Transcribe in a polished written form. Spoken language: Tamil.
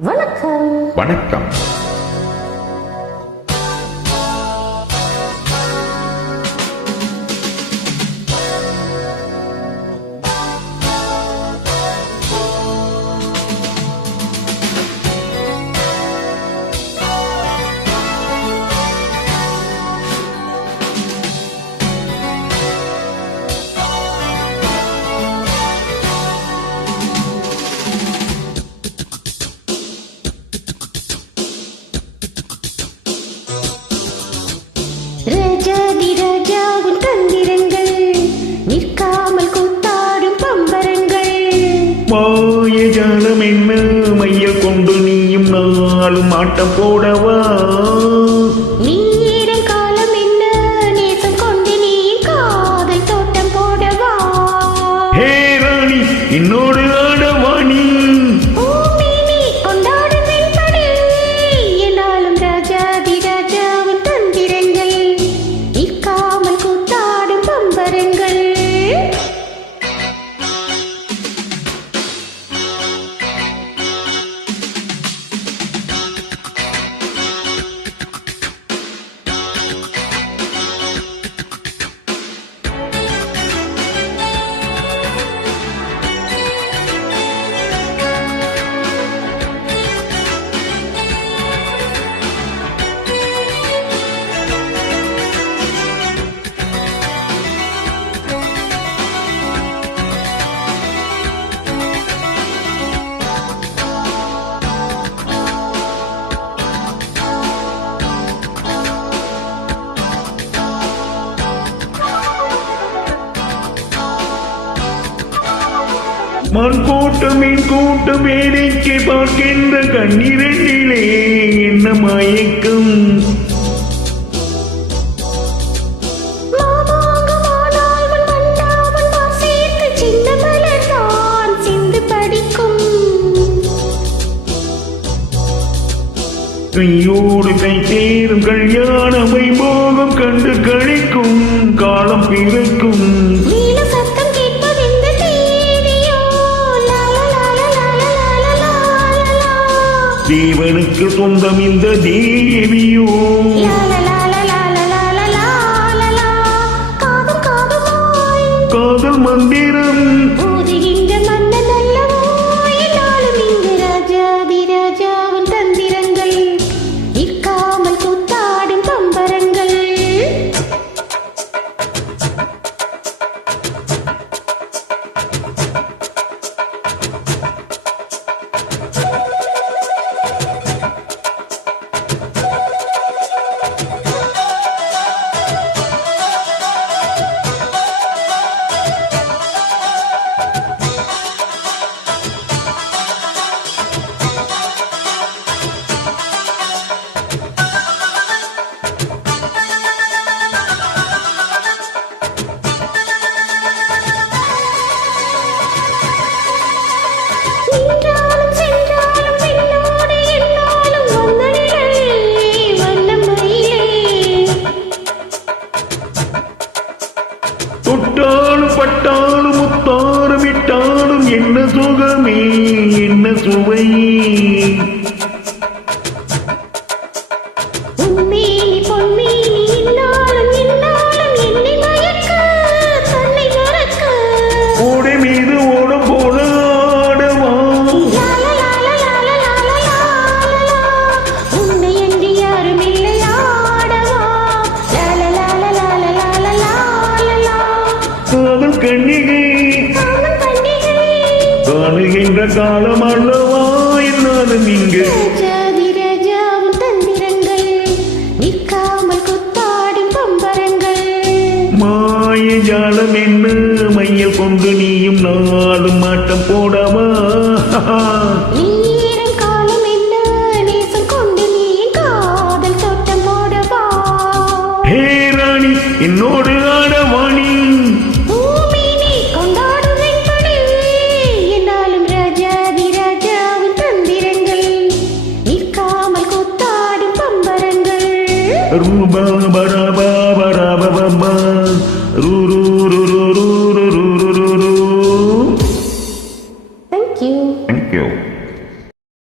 வணக்கம். வணக்கம். ராஜாதி ராஜாவின் தந்திரங்கள், நிற்காமல் கூத்தாடும் பம்பரங்கள். மாயஜாலம் என்ன மையல் கொண்டு நீயும் நாளும் ஆட்டம் போடவா? நீரம் காலம் என்ன நேசம் கொண்டு நீ காதல் தோட்டம் போடவா? ஹே ராணி, என்னோடு ஆடவாணி. பூமினி கொண்டாடும் வெண்படை, என்னாலும் ராஜாதி ராஜாவின் தந்திரங்கள், நிற்காமல் கூத்தாடும் பம்பரங்கள். மான் கூட்டம் மீன் கூட்டம் வேடிக்கை பார்க்கின்ற கண்ணீரிலே என்ன மயக்கம்? கையோடு கை சேரும் கல்யாண வைபோகம் கண்டு கழிக்கும் காலம் பிறக்கும். தேவனுக்கு சொந்தம் இந்த தேவியோ, காதல் மந்திரம் தந்திரங்கள், நிற்காமல் கூத்தாடும் பம்பரங்கள். தொட்டாலும் பட்டாலும் முத்தாரும் இட்டாலும் என்ன சுகமே என்ன சுவை? ஓடை மீது ஓடம் போல ஆடவா? காதல் கண்ணிகை காணுகின்ற காலம் அல்லவா என்னாலும் இங்கு? ராஜாதி ராஜாவின் தந்திரங்கள், நிற்காமல் கூத்தாடும் பம்பரங்கள். மாயஜாலம் என்ன மையல் கொண்டு நீயும் நாளும் ஆட்டம் போடவா? நீரம் காலம் என்ன நேசம் கொண்டு நீ காதல் தோட்டம் போடவா? ஹே ராணி, என்னோடு ஆடவாணி. பூமினி கொண்டாடும் வெண்படை, என்னாலும் ராஜாதி ராஜாவின் தந்திரங்கள், நிற்காமல் கூத்தாடும் பம்பரங்கள். ரூபாபரா